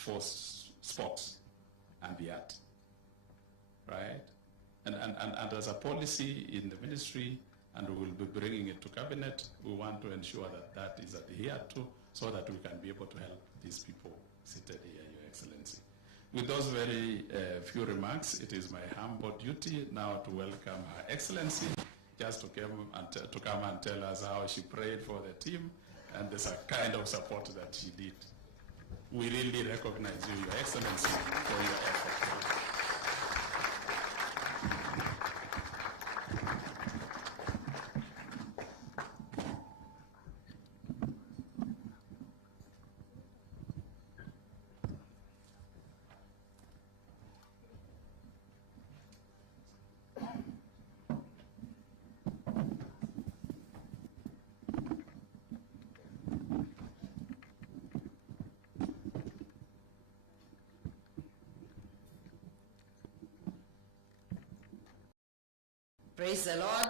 for sports and the art, right? And as a policy in the ministry, and we will be bringing it to cabinet, we want to ensure that that is adhered to so that we can be able to help these people seated here, Your Excellency. With those very few remarks, it is my humble duty now to welcome Her Excellency just to come and tell us how she prayed for the team and the kind of support that she did. We really recognize you, Your Excellency, for your effort. Praise the Lord.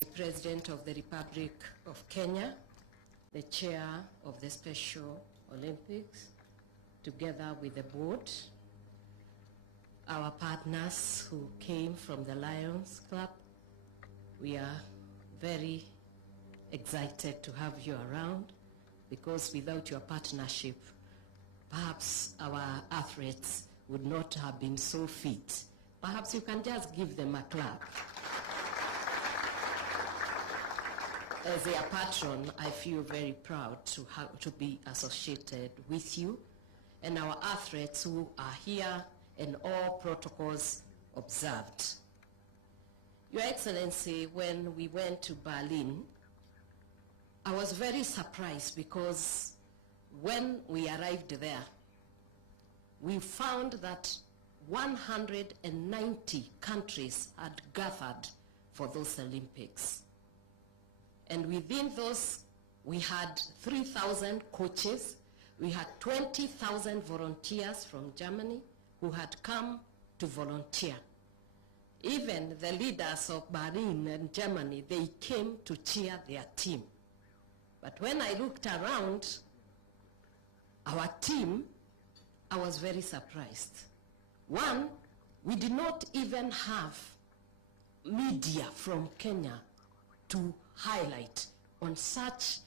The President of the Republic of Kenya, the Chair of the Special Olympics, together with the board, our partners who came from the Lions Club, we are very excited to have you around, because without your partnership, perhaps our athletes would not have been so fit. Perhaps you can just give them a clap. As their patron, I feel very proud to be associated with you and our athletes who are here and all protocols observed. Your Excellency, when we went to Berlin, I was very surprised because when we arrived there, we found that 190 countries had gathered for those Olympics. And within those, we had 3,000 coaches. We had 20,000 volunteers from Germany who had come to volunteer. Even the leaders of Berlin and Germany, they came to cheer their team. But when I looked around our team, I was very surprised. One, we did not even have media from Kenya to highlight on such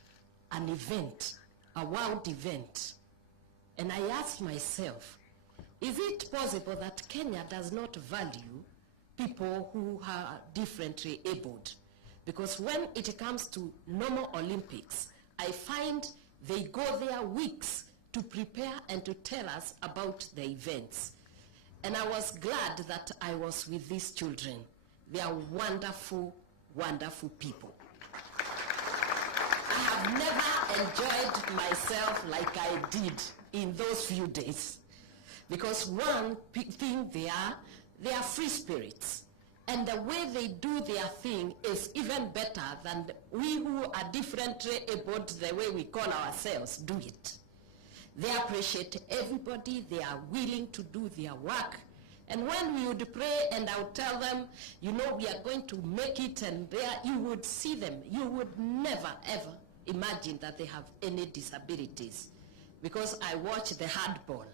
an event, a world event. And I asked myself, is it possible that Kenya does not value people who are differently abled? Because when it comes to normal Olympics, I find they go there weeks to prepare and to tell us about the events. And I was glad that I was with these children. They are wonderful, wonderful people. I have never enjoyed myself like I did in those few days. Because one thing they are free spirits. And the way they do their thing is even better than we who are differently abled the way we call ourselves do it. They appreciate everybody, they are willing to do their work. And when we would pray and I would tell them, you know, we are going to make it, and there you would see them. You would never, ever imagine that they have any disabilities. Because I watched the handball,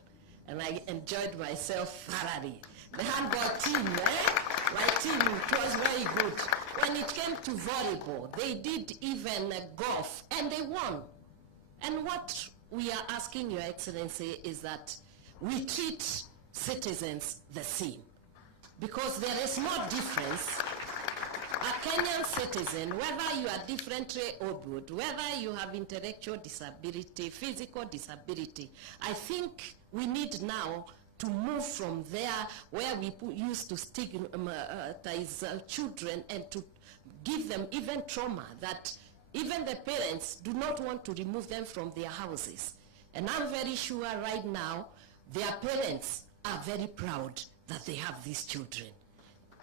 and I enjoyed myself thoroughly. The handball team, my team, it was very good. When it came to volleyball, they did even golf, and they won. And what we are asking Your Excellency is that we treat citizens the same, because there is no difference. A Kenyan citizen, whether you are differently abled, whether you have intellectual disability, physical disability, I think we need now to move from there where we used to stigmatize children and to give them even trauma that even the parents do not want to remove them from their houses. And I'm very sure right now their parents are very proud that they have these children.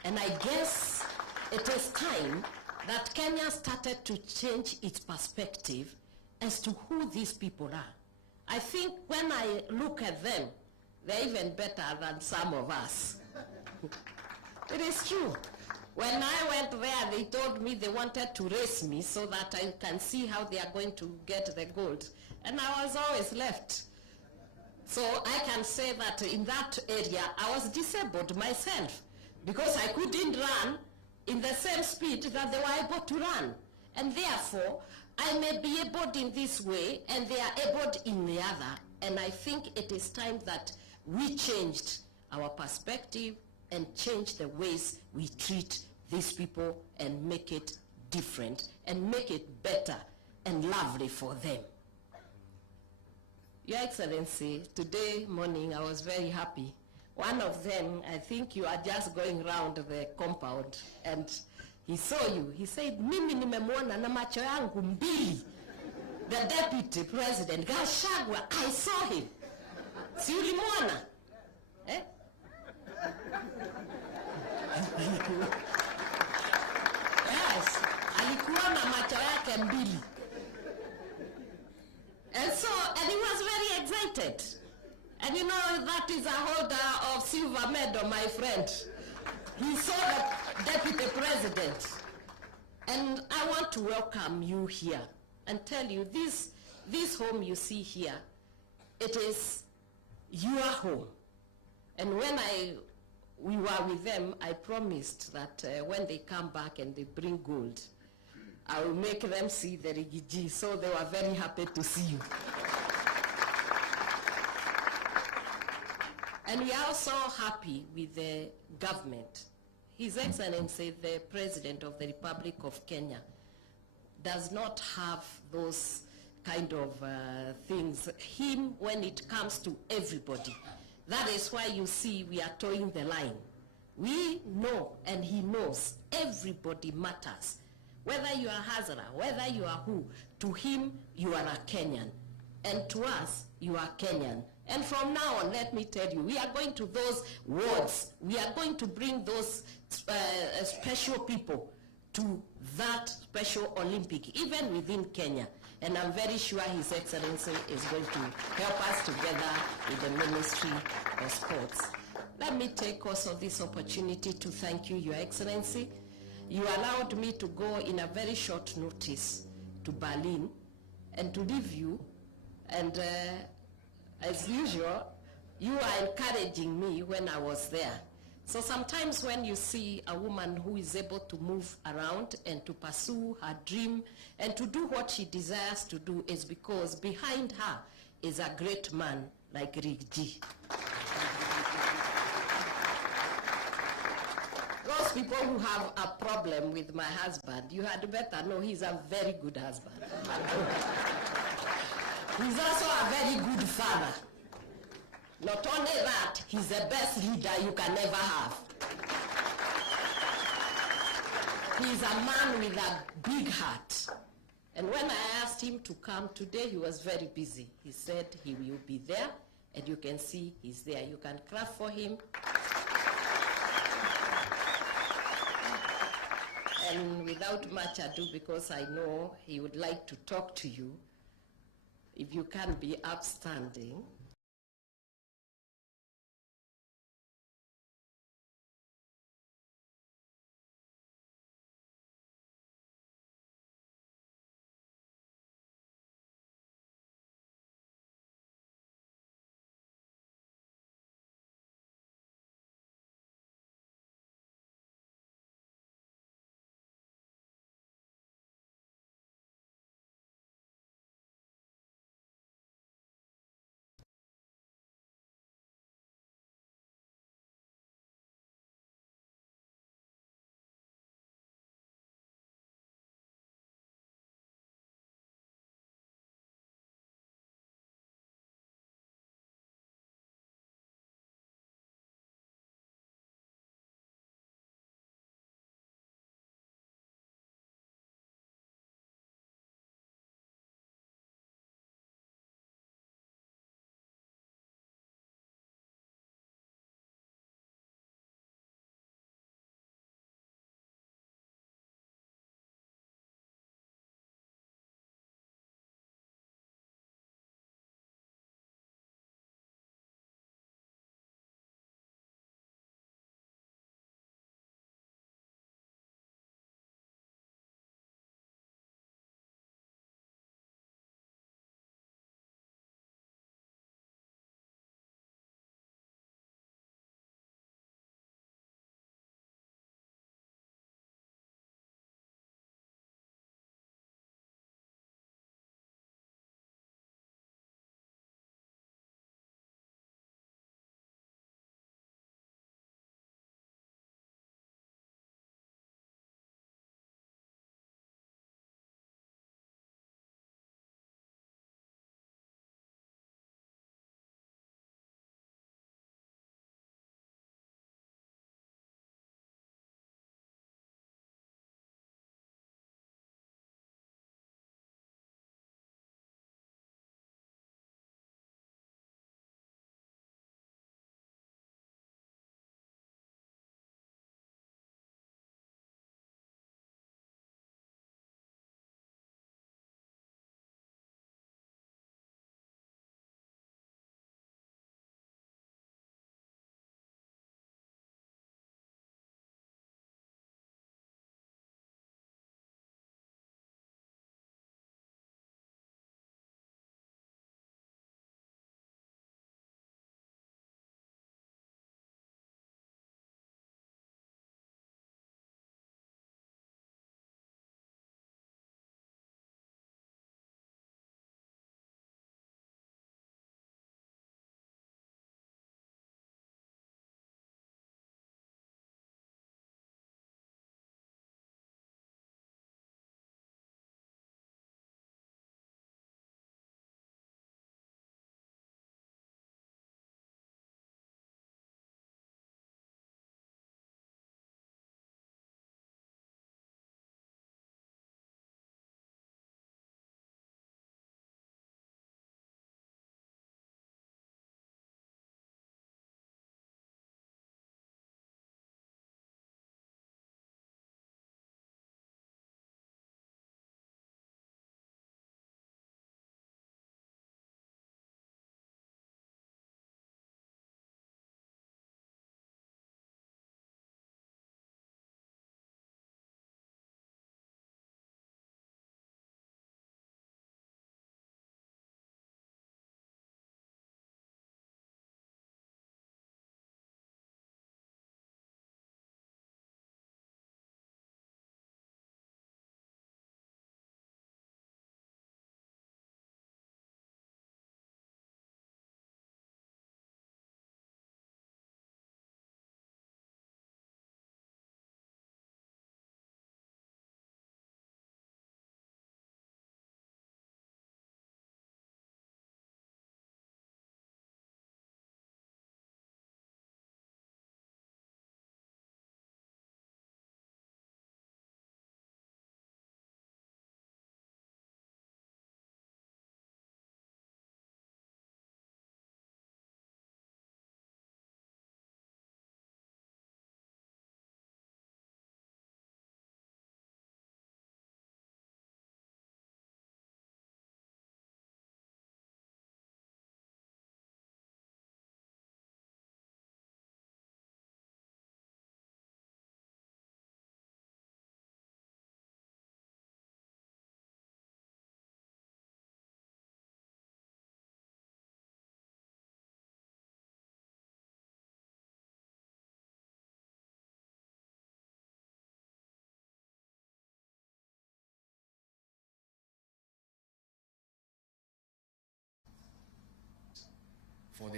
And I guess it is time that Kenya started to change its perspective as to who these people are. I think when I look at them, they're even better than some of us. It is true. When I went there, they told me they wanted to race me so that I can see how they are going to get the gold. And I was always left. So I can say that in that area, I was disabled myself because I couldn't run in the same speed that they were able to run. And therefore, I may be able in this way and they are able in the other. And I think it is time that we changed our perspective and change the ways we treat these people and make it different and make it better and lovely for them. Your Excellency, today morning I was very happy. One of them, I think you are just going around the compound and he saw you. He said, mimi nimemwona na macho yangu mbili. The Deputy President, Gachagua, I saw him. Si ulimwona? Eh? Yes, alikuwa na macho yake mbili. And he was very excited. And you know, that is a holder of silver medal, my friend. He saw the Deputy President. And I want to welcome you here and tell you this home you see here, it is your home. And when we were with them, I promised that when they come back and they bring gold, I will make them see the Rigiji, so they were very happy to see you. And we are also happy with the government. His Excellency, the President of the Republic of Kenya, does not have those kind of things. Him, when it comes to everybody. That is why you see we are towing the line. We know, and he knows, everybody matters. Whether you are Hazara, whether you are who, to him, you are a Kenyan. And to us, you are Kenyan. And from now on, let me tell you, we are going to those wards. We are going to bring those special people to that special Olympic, even within Kenya. And I'm very sure His Excellency is going to help us together with the Ministry of Sports. Let me take also this opportunity to thank you, Your Excellency. You allowed me to go in a very short notice to Berlin and to leave you. And as usual, you are encouraging me when I was there. So sometimes when you see a woman who is able to move around and to pursue her dream and to do what she desires to do, is because behind her is a great man like Rigji. Those people who have a problem with my husband, you had better know he's a very good husband. He's also a very good father. Not only that, he's the best leader you can ever have. He's a man with a big heart. And when I asked him to come today, he was very busy. He said he will be there, and you can see he's there. You can clap for him. And without much ado, because I know he would like to talk to you, if you can be upstanding.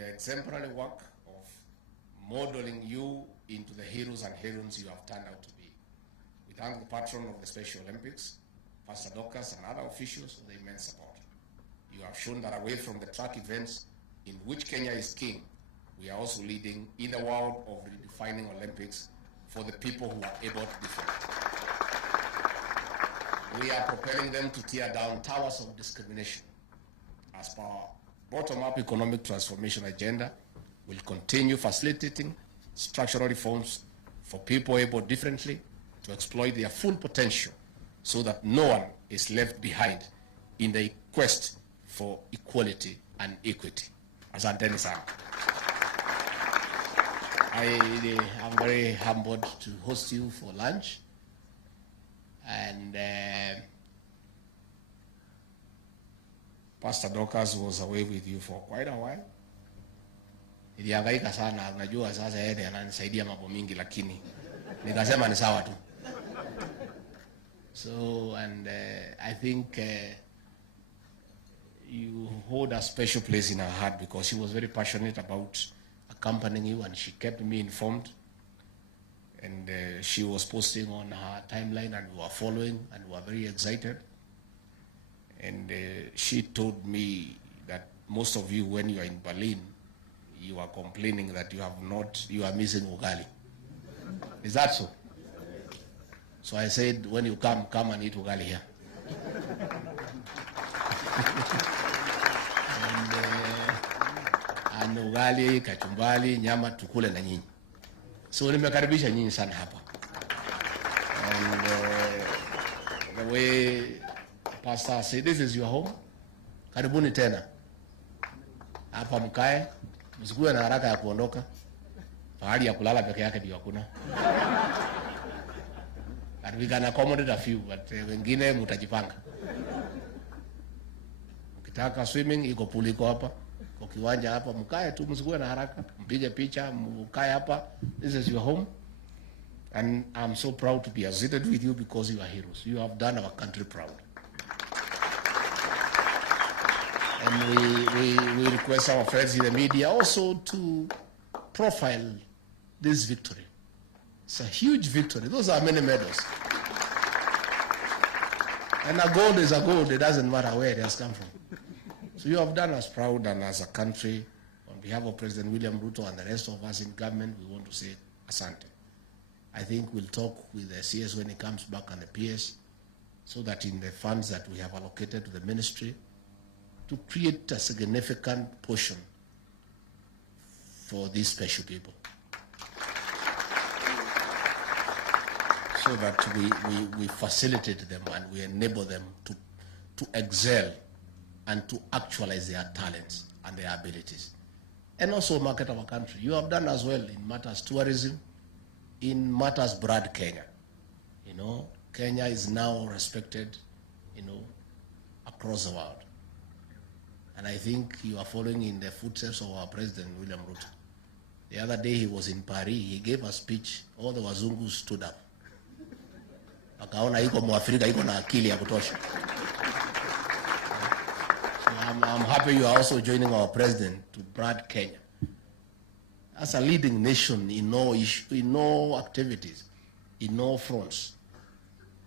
the exemplary work of modeling you into the heroes and heroines you have turned out to be. We thank the patron of the Special Olympics, Pastor Docas, and other officials for the immense support. You have shown that away from the track events in which Kenya is king, we are also leading in the world of redefining Olympics for the people who are able to defend. We are propelling them to tear down towers of discrimination. As per our bottom-up economic transformation agenda, we'll continue facilitating structural reforms for people able differently to exploit their full potential so that no one is left behind in the quest for equality and equity. Asanteni sana. I am very humbled to host you for lunch, and Pastor Docas was away with you for quite a while. Nilihangaika sana, najua sasa yeye ananisaidia mambo mingi, lakini nikasema ni sawa tu. So, and I think you hold a special place in her heart because she was very passionate about accompanying you, and she kept me informed. And she was posting on her timeline, and we were following, and we were very excited. And she told me that most of you, when you are in Berlin, you are complaining that you are missing ugali. Is that so? So I said, when you come and eat ugali here. And ugali, kachumbali, nyama tukule na nyinyi. So nimekaribisha nyinyi sana hapa. And the way Pastor said, this is your home. Karibuni tena. Hapa mkae, msikuwe na haraka ya kuondoka. Pahali ya kulala peke yake ndio hakuna. And we can accommodate a few, but wengine mutajipanga. Ukitaka swimming, iko pool iko hapa. Kwa kiwanja hapa, mkae tu, msikuwe na haraka. Mpige picha, mkae hapa. This is your home. And I'm so proud to be associated with you because you are heroes. You have done our country proud. And we request our friends in the media also to profile this victory. It's a huge victory. Those are many medals. And a gold is a gold. It doesn't matter where it has come from. So you have done us proud, and as a country, on behalf of President William Ruto and the rest of us in government, we want to say asante. I think we'll talk with the CS when he comes back and the PS, so that in the funds that we have allocated to the ministry, to create a significant portion for these special people. So that we facilitate them and we enable them to excel and to actualize their talents and their abilities. And also market our country. You have done as well in matters tourism, in matters broad Kenya. You know, Kenya is now respected, you know, across the world. And I think you are following in the footsteps of our President, William Ruto. The other day he was in Paris, he gave a speech, all the wazungu stood up. Akaona iko Mwafrika, iko na akili ya kutosha. So I'm happy you are also joining our President to brand Kenya as a leading nation in all activities, in all fronts.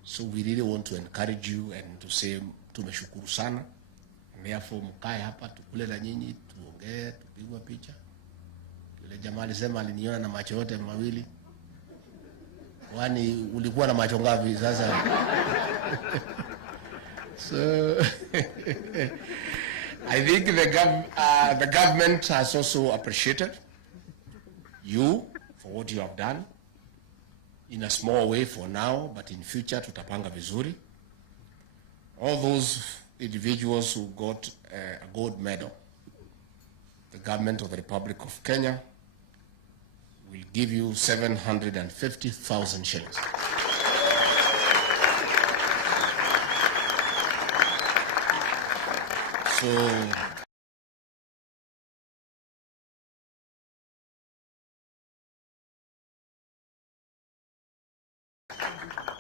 So we really want to encourage you and to say tumeshukuru sana. Therefore mkae hapa tukule na nyinyi, tuongee, tupigwe picha. Yule jamaa alisema aliniona na macho yote mawili. Wani ulikuwa na macho ngapi sasa? So I think the government has also appreciated you for what you have done in a small way for now, but in future tutapanga vizuri. All those individuals who got a gold medal, the government of the Republic of Kenya will give you 750,000 shillings.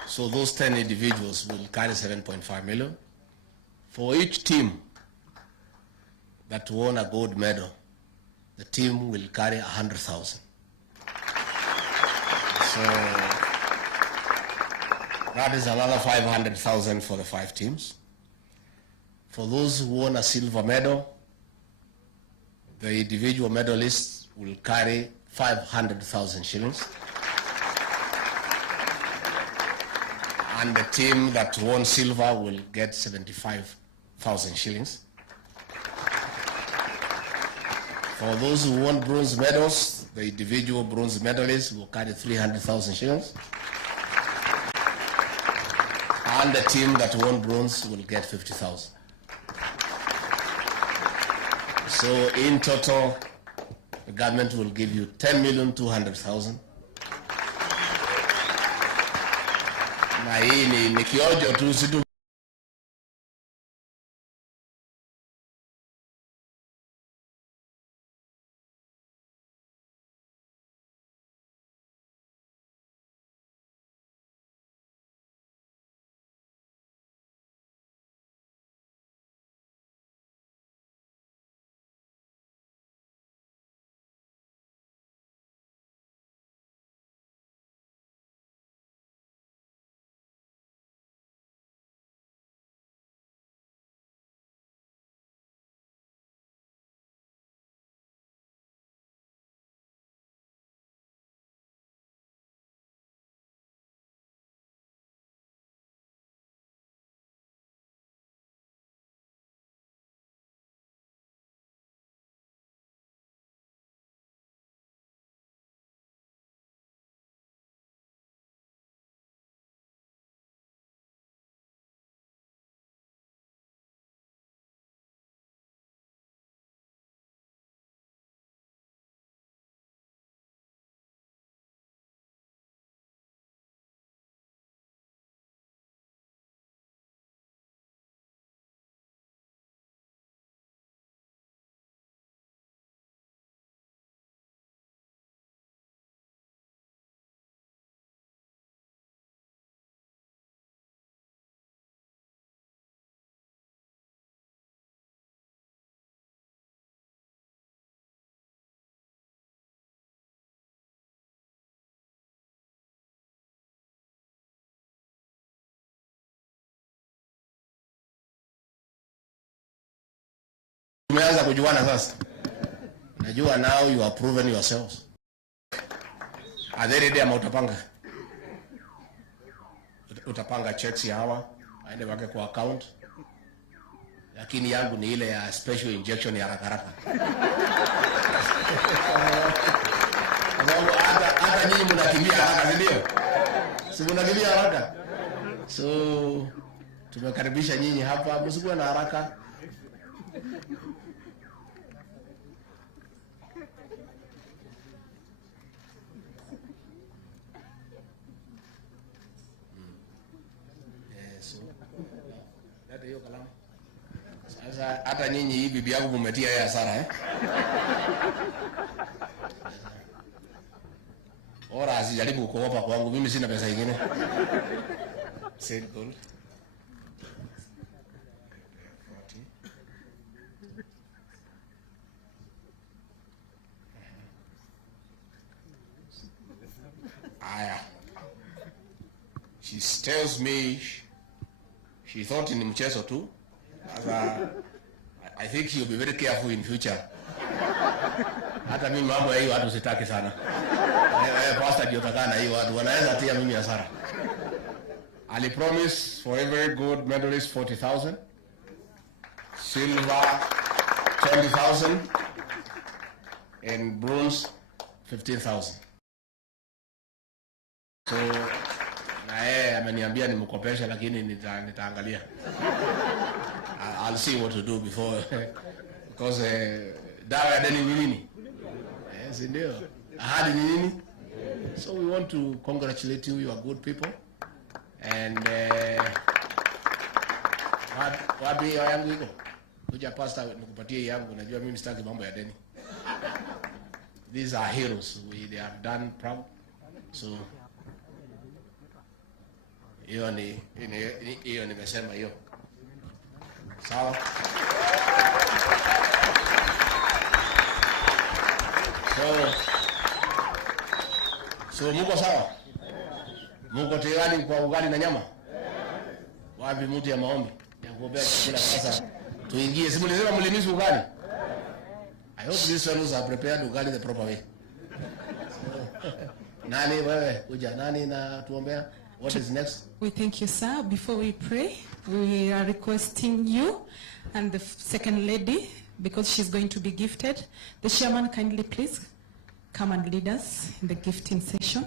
So those 10 individuals will carry 7.5 million. For each team that won a gold medal, the team will carry 100,000. So that is another 500,000 for the 5 teams. For those who won a silver medal, the individual medalists will carry 500,000 shillings. And the team that won silver will get 75,000 shillings. For those who won bronze medals, the individual bronze medalists will carry 300,000 shillings. And the team that won bronze will get 50,000. So in total, the government will give you 10,200,000. Na hii ni kionjo tu, situ. Tumeanza kujuana sasa. Najua now you are proven yourselves. Are they ready ama utapanga? Utapanga checks ya hawa, aende wake kwa account. Lakini yangu ni ile ya special injection ya haraka. Hata nyinyi mnakimbia haraka, ndio? Si mnakimbia haraka? So tumekaribisha nyinyi hapa, msikuwe na haraka. Hiyo kalamu. Sasa hata nyinyi hii bibi yangu mumetia yeye hasara Ora asijaribu kuopa kwangu, mimi sina pesa nyingine. Said gold. Aya. She tells me she thought ni mchezo tu. I think she'll be very careful in future. Hata mimi mambo ya hiyo watu sitaki sana. Pastor ndio takana hiyo watu wanaweza tia mimi hasara. Ali promise for every gold medalist 40,000, silver 20,000 and bronze 15,000. So na ameniambia nimkopesha lakini nitaangalia. I'll see what to do before because dawa ya deni ni nini? Yes, ndio. Ahadi ni nini? So we want to congratulate you, you are good people. And wapi yangu iko? Kuja pastor nikupatie yangu, najua mimi sitaki mambo ya deni. These are heroes, they have done proud. So hiyo nimesema hiyo. Sawa. So muko sawa? Muko tayari kwa ugali na nyama? Wapi mtu ya maombi? Ya kuombea chakula sasa. Tuingie. Si mlisema mlimisi ugali? I hope these fellows are prepared ugali the proper way. Nani wewe? Uja nani na tuombea? What is next? We thank you, sir. Before we pray, we are requesting you and the second lady, because she's going to be gifted. The chairman, kindly please come and lead us in the gifting session.